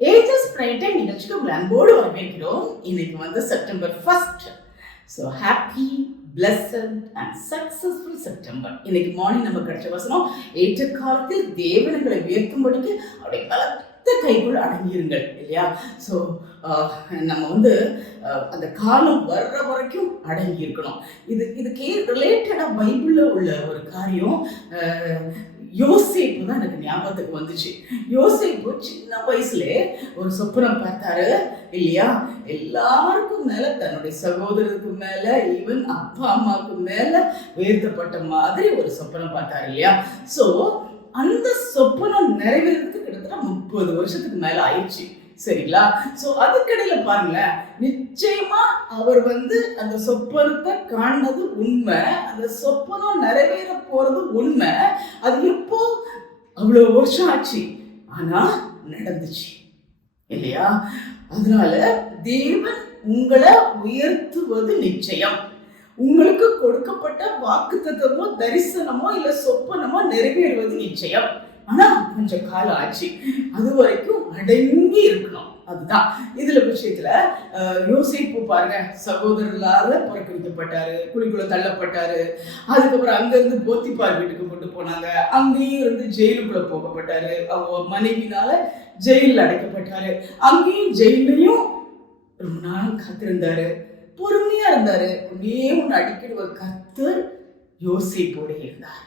Ages bright time நிகழ்ச்சிக்கு உங்களை அன்போடு வரவேற்கிறோம். இன்னைக்கு September 1. So happy blessed and successful September. இன்னைக்கு மார்னிங் நம்ம கிடைச்ச வசனம், ஏற்ற காலத்தில் தேவனங்களை உயர்த்தும்படிக்கு அவருடைய பலத்த கைக்குள் அடங்கியிருங்கள் இல்லையா. ஸோ நம்ம அந்த காலம் வர்ற வரைக்கும் அடங்கி இருக்கணும். இதுக்கு ரிலேட்டடாக பைபிளில் உள்ள ஒரு காரியம் யோசேப்பு தான் எனக்கு ஞாபகத்துக்கு வந்துச்சு. யோசேப்பு சின்ன வயசுலே ஒரு சொப்பனம் பார்த்தாரு இல்லையா. எல்லாருக்கும் மேல, தன்னுடைய சகோதரருக்கு மேல, ஈவன் அப்பா அம்மாவுக்கு மேல உயர்த்தப்பட்ட மாதிரி ஒரு சொப்பனம் பார்த்தாரு இல்லையா. ஸோ அந்த சொப்பனம் நிறைவேறதுக்கு கிட்டத்தட்ட 30 வருஷத்துக்கு மேல ஆயிடுச்சு சரிங்களா. ஸோ அதுக்கடையில பாருங்களேன், நிச்சயமா அவர் அந்த சொப்பனத்தை காணது உண்மை, அந்த சொப்பனம் நிறைவேற போறது உண்மை. அது எப்போ அவ்வளவு வருஷம் ஆச்சு, ஆனா நடந்துச்சு இல்லையா. அதனால தேவன் உங்களை உயர்த்துவது நிச்சயம். உங்களுக்கு கொடுக்கப்பட்ட வாக்குத்தத்தமோ தரிசனமோ இல்ல சொப்பனமோ நிறைவேறுவது நிச்சயம். ஆனா கொஞ்சம் காலம் ஆச்சு, அது வரைக்கும் அடங்கி இருக்கணும். அதுதான் இதுல விஷயத்துல யோசேப்பு பாருங்க, சகோதரர்களால புறக்கணிக்கப்பட்டாரு, குழிக்குள்ள தள்ளப்பட்டாரு. அதுக்கப்புறம் அங்க இருந்து போத்திபார் வீட்டுக்கு கொண்டு போனாங்க, அங்கேயும் இருந்து ஜெயிலுக்குள்ள போகப்பட்டாரு. அவங்க மனைவினால ஜெயிலில் அடைக்கப்பட்டாரு. அங்கேயும் ஜெயிலையும் ரொம்ப நாள் காத்திருந்தாரு, பொறுமையா இருந்தாரு. ஒன்னு அடிக்கடி ஒரு கர்த்தர் யோசேப்போட இருந்தார்.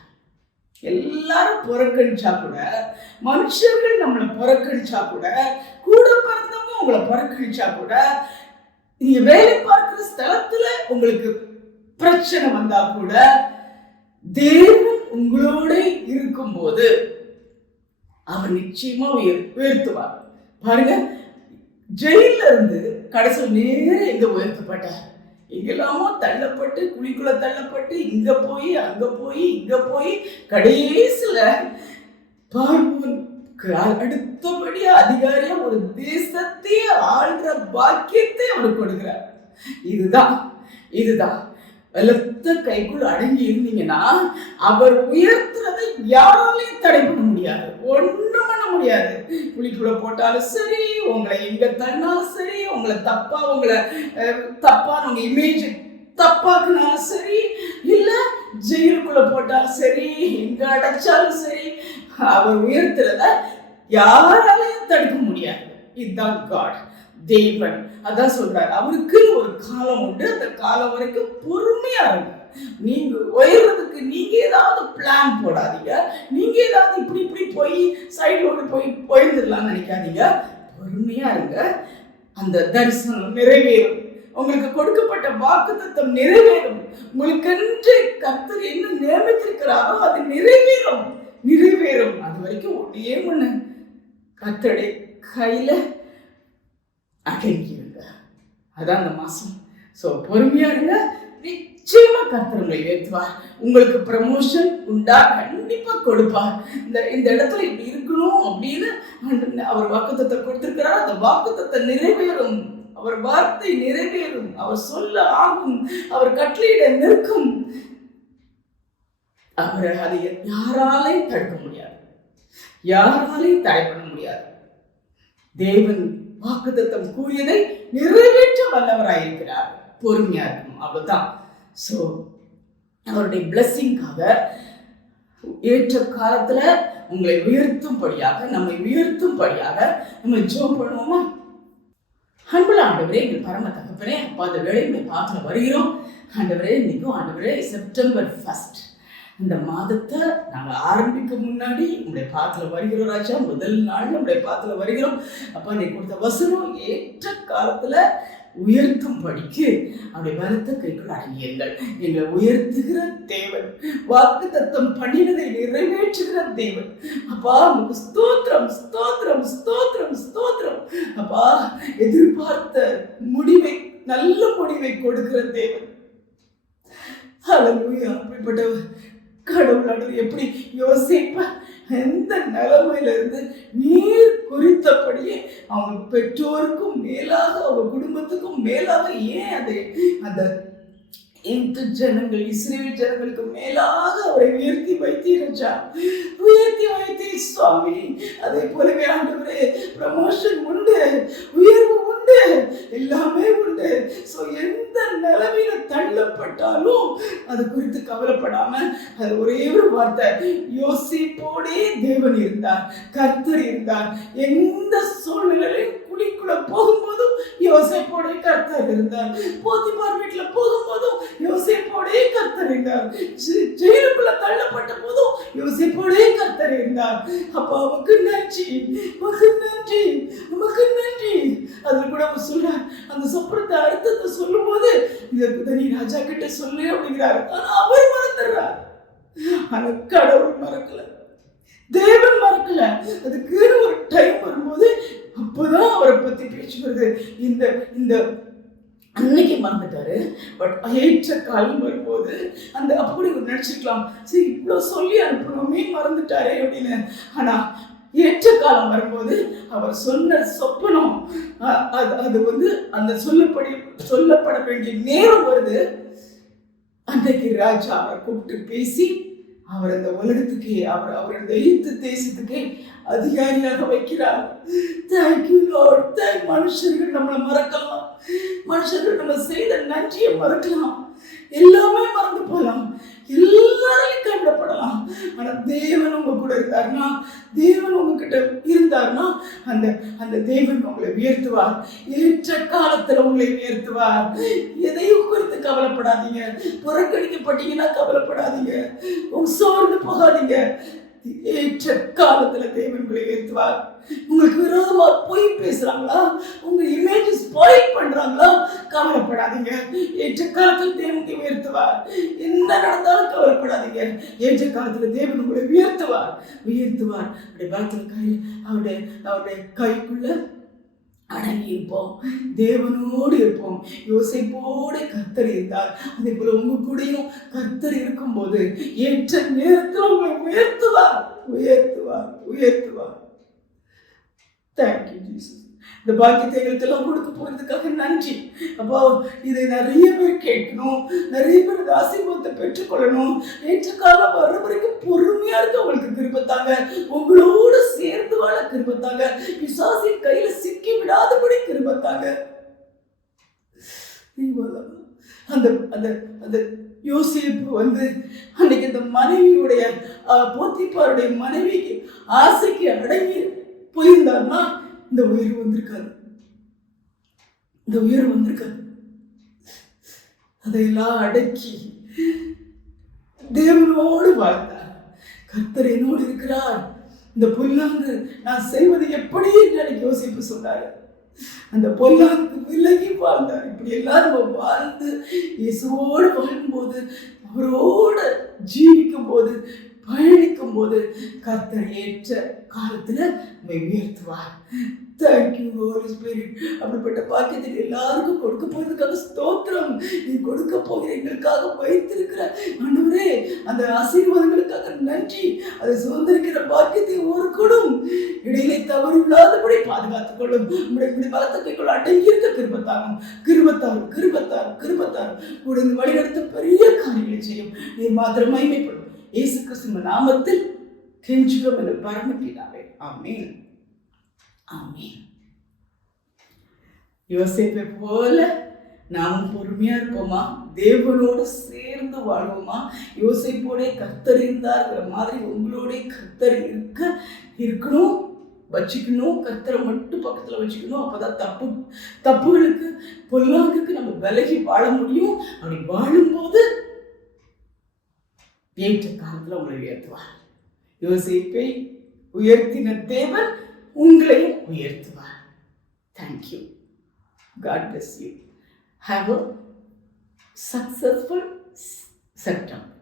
எல்லாரும் புறக்கணிச்சா கூட, மனுஷர்கள் நம்மளை புறக்கணிச்சா கூட, கூட பிறந்தவங்க உங்களை புறக்கணிச்சா கூட, நீங்க வேலை பார்க்கிற ஸ்தலத்துல உங்களுக்கு பிரச்சனை வந்தா கூட, தேவன் உங்களோட இருக்கும் போது அவர் நிச்சயமா உயர்த்துவார். பாருங்க, ஜெயில இருந்து கடைசியில் நேர எங்க உயர்த்தப்பட்டார். எங்கெல்லாமோ தள்ளப்பட்டு, குழிக்குள்ள தள்ளப்பட்டு, இங்க போய் அங்க போய் இங்க போய், கடைசியில பார்வோனுக்கு அடுத்தபடியா அதிகாரியா ஒரு தேசத்தை ஆள்ற பாக்கியத்தை அவனுக்கு கொடுக்கிறார். இதுதான் பலத்த கைக்குள் அடங்கி இருந்தீங்கன்னா, அவர் உயர்த்துறதை யாராலையும் தடை பண்ண முடியாது, ஒண்ணும் பண்ண முடியாது. குழிக்குள்ள போட்டாலும் சரி, உங்களை எங்க தள்ளினாலும் சரி, உங்களை தப்பான உங்க இமேஜ் தப்பாக்குனாலும் சரி, இல்ல ஜெயிலுக்குள்ள போட்டாலும் சரி, எங்க அடைச்சாலும் சரி, அவர் உயர்த்துறத யாராலையும் தடுக்க முடியாது. இதுதான் காட், தேவன். அதான் சொல்றாரு, அவருக்கு ஒரு காலம் உண்டு, அந்த காலம் வரைக்கும் பொறுமையா இருங்க. நீங்க உயர்றதுக்கு நீங்க ஏதாவது பிளான் போடாதீங்க, நீங்க ஏதாவது இப்படி போய் சைடோடு போய் போயிடலாம்னு நினைக்காதீங்க. பொறுமையா இருங்க, அந்த தரிசனம் நிறைவேறும், உங்களுக்கு கொடுக்கப்பட்ட வாக்குத்தத்தம் நிறைவேறும். உங்களுக்கு கர்த்தர் என்ன நியமித்திருக்கிறாரோ அது நிறைவேறும். அது வரைக்கும் ஒன்னே ஒண்ணு, கர்த்தருடைய கையில அடங்கிருங்க. அதான் அந்த மாசம். ஸோ பொறுமையா இருங்க, நிச்சயமா கர்த்தர் உங்களை உயர்த்துவார். உங்களுக்கு ப்ரமோஷன் உண்டா, கண்டிப்பா கொடுப்பார். இந்த இடத்துல இப்படி இருக்கணும் அப்படின்னு அவர் வாக்குத்தத்தை கொடுத்திருக்கிறார். அந்த வாக்குத்தத்தை நிறைவேறும், அவர் வார்த்தை நிறைவேறும், அவர் சொல்ல ஆகும், அவர் கட்டளையிட நிற்கும். அவரை அதை யாராலையும் தடுக்க முடியாது, யாராலையும் தடை பண்ண முடியாது. தேவன் வாக்குத்தத்தம் கூறியதை நிறைவேற்ற வல்லவராயிருக்கிறார். பொறுமையா இருக்கணும், அவ்வளவுதான். ஸோ அவருடைய பிளஸ்ஸிங்காக ஏற்ற காலத்துல உங்களை உயர்த்தும்படியாக, நம்மை உயர்த்தும்படியாக நம்ம ஜெபம் பண்ணுவோமா? அன்புள்ள ஆண்டவரே, எங்கள் பரம தகப்பனே, அப்பா, அந்த வேலை உங்களை பார்த்துல வருகிறோம். ஆண்டவரே, இன்னைக்கும் ஆண்டவரே செப்டம்பர் 1 இந்த மாதத்தை நாங்கள் ஆரம்பிக்க முன்னாடி உங்களுடைய பாத்துல வருகிறோம் ராஜா. முதல் நாள் நம்முடைய பாத்துல வருகிறோம். அப்பா, நீ கொடுத்த வசனம் ஏற்ற காலத்துல உயர்த்தும் படிக்கு அவருடைய பலத்த கைக்குள் அடங்கியுங்கள். எங்களை உயர்த்துகிற தேவன், வாக்கு தத்தம் பண்ணினதை நிறைவேற்றுகிற தேவன். அப்பா, உங்களுக்கு ஸ்தோத்திரம் ஸ்தோத்திரம் ஸ்தோத்திரம் ஸ்தோத்திரம். அப்பா, எதிர்பார்த்த முடிவை, நல்ல முடிவை கொடுக்கிற தேவன். ஹல்லேலூயா. அப்படிப்பட்ட கடவுளானவர் எப்படி யோசிப்ப எந்த நிலைமையில இருந்து நீர் குறித்தபடியே அவங்க பெற்றோருக்கும் மேலாக, அவங்க குடும்பத்துக்கும் மேலாக, ஏன் அந்த இந்த ஜனங்கள், இஸ்ரேல் ஜனங்களுக்கு மேலாக அவரை உயர்த்தி வைத்தீரா, உயர்த்தி வைத்தீர் சுவாமி. அதே போலவே ஆண்டவரே, ப்ரமோஷன் உண்டு, உயர்வு உண்டு, எல்லாமே உண்டு. ஸோ எந்த நிலைமையில தள்ளப்பட்டாலும் அது குறித்து கவலைப்படாம அது ஒரே ஒரு வார்த்தை, யோசிப்போடே தேவன் இருந்தார், கர்த்தர் இருந்தார். எந்த சூழ்நிலையிலும் குழிக்குள்ள போகும்போதும் யோசிப்போடே கர்த்தர் இருந்தார், போத்திபார் வீட்டுல போகும்போதும் யோசிப்போடே கர்த்தர் இருந்தார், ஜெயிலுக்குள்ள தள்ளப்பட்ட போதும் யோசிப்போடே கர்த்தர் இருந்தார். அப்பா உமக்கு நன்றி, உமக்கு நன்றி, உமக்கு நன்றி. அதுல கூட அவர் சொல்றார், அந்த சொப்பனத்தை அர்த்தத்தை சொல்லும் போது இதற்கு நீ ராஜா கிட்ட சொல்லு அப்படிங்கிறார். ஆனா அவர் மறந்துடுறார். ஆனா கடவுள் மறக்கல, தேவன் மறக்கல. அதுக்கு ஒரு டைம் வரும்போது அப்பதான் அவரை பத்தி பேச்சு வருது. இந்த இந்த அன்னைக்கு மறந்துட்டாரு, பட் ஏற்ற காலம் வரும்போது அந்த அப்படி நினைச்சிருக்கலாம், சரி இவ்வளவு சொல்லி அனுப்பணுமே மறந்துட்டாரே அப்படின்னு. ஆனா ஏற்ற காலம் வரும்போது அவர் சொன்ன சொப்பனம் அது அந்த சொல்லப்பட வேண்டிய நேரம் வருது. அன்றைக்கு ராஜா அவரை கூப்பிட்டு பேசி அவர் அந்த உலகத்துக்கே அவர் அந்த எகிப்து தேசத்துக்கே அதிகாரியாக வைக்கிறார். Thank you Lord. மனுஷர்கள் நம்மளை மறக்கலாம், மனுஷர்கள் நம்ம செய்த நன்றியை மறக்கலாம், எல்லாமே மறந்து போகலாம், எல்லாரையும் கைவிடப்படலாம். ஆனா தேவன் உங்க கூட இருந்தார்னா, தேவன் உங்ககிட்ட இருந்தார்னா அந்த அந்த தேவன் உங்களை உயர்த்துவார், ஏற்ற காலத்துல உங்களை உயர்த்துவார். எதையும் குறித்து கவலைப்படாதீங்க, புறக்கணிக்கப்பட்டீங்கன்னா கவலைப்படாதீங்க, சோர்ந்து போகாதீங்க. ஏற்ற காலத்துல தேவன் உங்களை உயர்த்துவார். உங்களுக்கு விரோதமா பொய் பேசுறாங்களா, உங்க இமேஜ் ஸ்பாயில் பண்றாங்களா, கவலைப்படாதீங்க. ஏற்ற காலத்தில் தேவன் உயர்த்துவார். என்ன நடந்தாலும் கவலைப்படாதீங்க. ஏற்ற காலத்துல தேவன் உங்களை உயர்த்துவார், உயர்த்துவார். அப்படி பலத்துல கையில் அவருடைய கைக்குள்ள அடங்கி இருப்போம், தேவனோடு இருப்போம். யோசேப்போடு கர்த்தர் இருந்தார். அதே போல உங்க கூடயும் கர்த்தர் இருக்கும் போது ஏற்ற நேரத்தில் உங்களை உயர்த்துவார், உயர்த்துவார், உயர்த்துவார். Thank you Jesus. இந்த பாக்கியத்தை எங்களுக்கெல்லாம் கொடுக்க போறதுக்காக நன்றி. அப்போ இதை நிறைய பேர் கேட்கணும், நிறைய பேர் ஆசீர்வாதத்தை பெற்றுக்கொள்ளணும். ஏற்ற காலம் வர்ற வரைக்கும் பொறுமையா இருக்க உங்களுக்கு கிருபத்தாங்க, உங்களோடு சேர்ந்து வாழ கிருபத்தாங்க, பிசாசின் கையில சிக்கி விடாதபடி கிருபத்தாங்க. அந்த அந்த அந்த யோசேப்பு அன்னைக்கு அந்த மனைவியுடைய போத்திபாருடைய மனைவிக்கு ஆசைக்கு அடங்கி போயிருந்தார்னா இந்த உயர்வு வந்திருக்காது, இந்த உயர்வு வந்திருக்காது. அதையெல்லாம் அடக்கி தேவனோடு வாழ்ந்தார். கர்த்தர் என்னோடு இருக்கிறார், இந்த பொல்லாங்கு நான் செய்வது எப்படி என்று யோசிப்பு சொன்னார். அந்த பொல்லாங்கு விலகி வாழ்ந்தார். இப்படி எல்லாம் நம்ம வாழ்ந்து இயேசுவோடு வாழும்போது, அவரோடு ஜீவிக்கும் போது, பயணிக்கும் போது கர்த்தர் ஏற்ற காலத்துல நம்மை உயர்த்துவார். Thank you holy spirit. அப்படிப்பட்ட பாக்கியத்தை எல்லாருக்கும் கொடுக்க போறதுக்காக ஸ்தோத்திரம். நீ கொடுக்க போகிற எங்களுக்காக வைத்திருக்கிற ஆண்டவரே அந்த ஆசீர்வாதங்களுக்காக நன்றி. அதை சுதந்திரிக்கிற பாக்கியத்தை ஒரு கொடும் இடையிலே தவறு இல்லாதபடி பாதுகாத்துக் கொள்ளும். நம்முடைய பலத்தக்கைக்குள் அடங்கி இருக்க கிருபத்தாகும், கிருபத்தாரும் கிருபத்தாரும் கிருபத்தாரும் உடனே வழிநடத்த பெரிய காரியங்களை செய்யும். நீ மாத்திரம் மகிமைப்படும். இயேசு கிறிஸ்துவின் நாமத்தில் கெஞ்சுகிறோம் என்று பரமபிதாவே. ஆமென், ஆமென். யோசேப்பை போல நாமும் பொறுமையா இருப்போமா, தேவனோடு சேர்ந்து வாழ்வோமா. யோசேப்போட கர்த்தர் இருந்தார்ங்கிற மாதிரி உங்களோட கர்த்தர் இருக்கணும், வச்சுக்கணும். கர்த்தரை மட்டும் பக்கத்துல வச்சுக்கணும். அப்பதான் தப்புகளுக்கு பொல்லாங்குக்கு நம்ம விலகி வாழ முடியும். அப்படி வாழும்போது ஏற்ற காலத்துல உங்களை உயர்த்துவார். யோசேப்பை உயர்த்தின தேவன் உங்களையும் உயர்த்துவார். Thank you. God bless you. Have a successful September.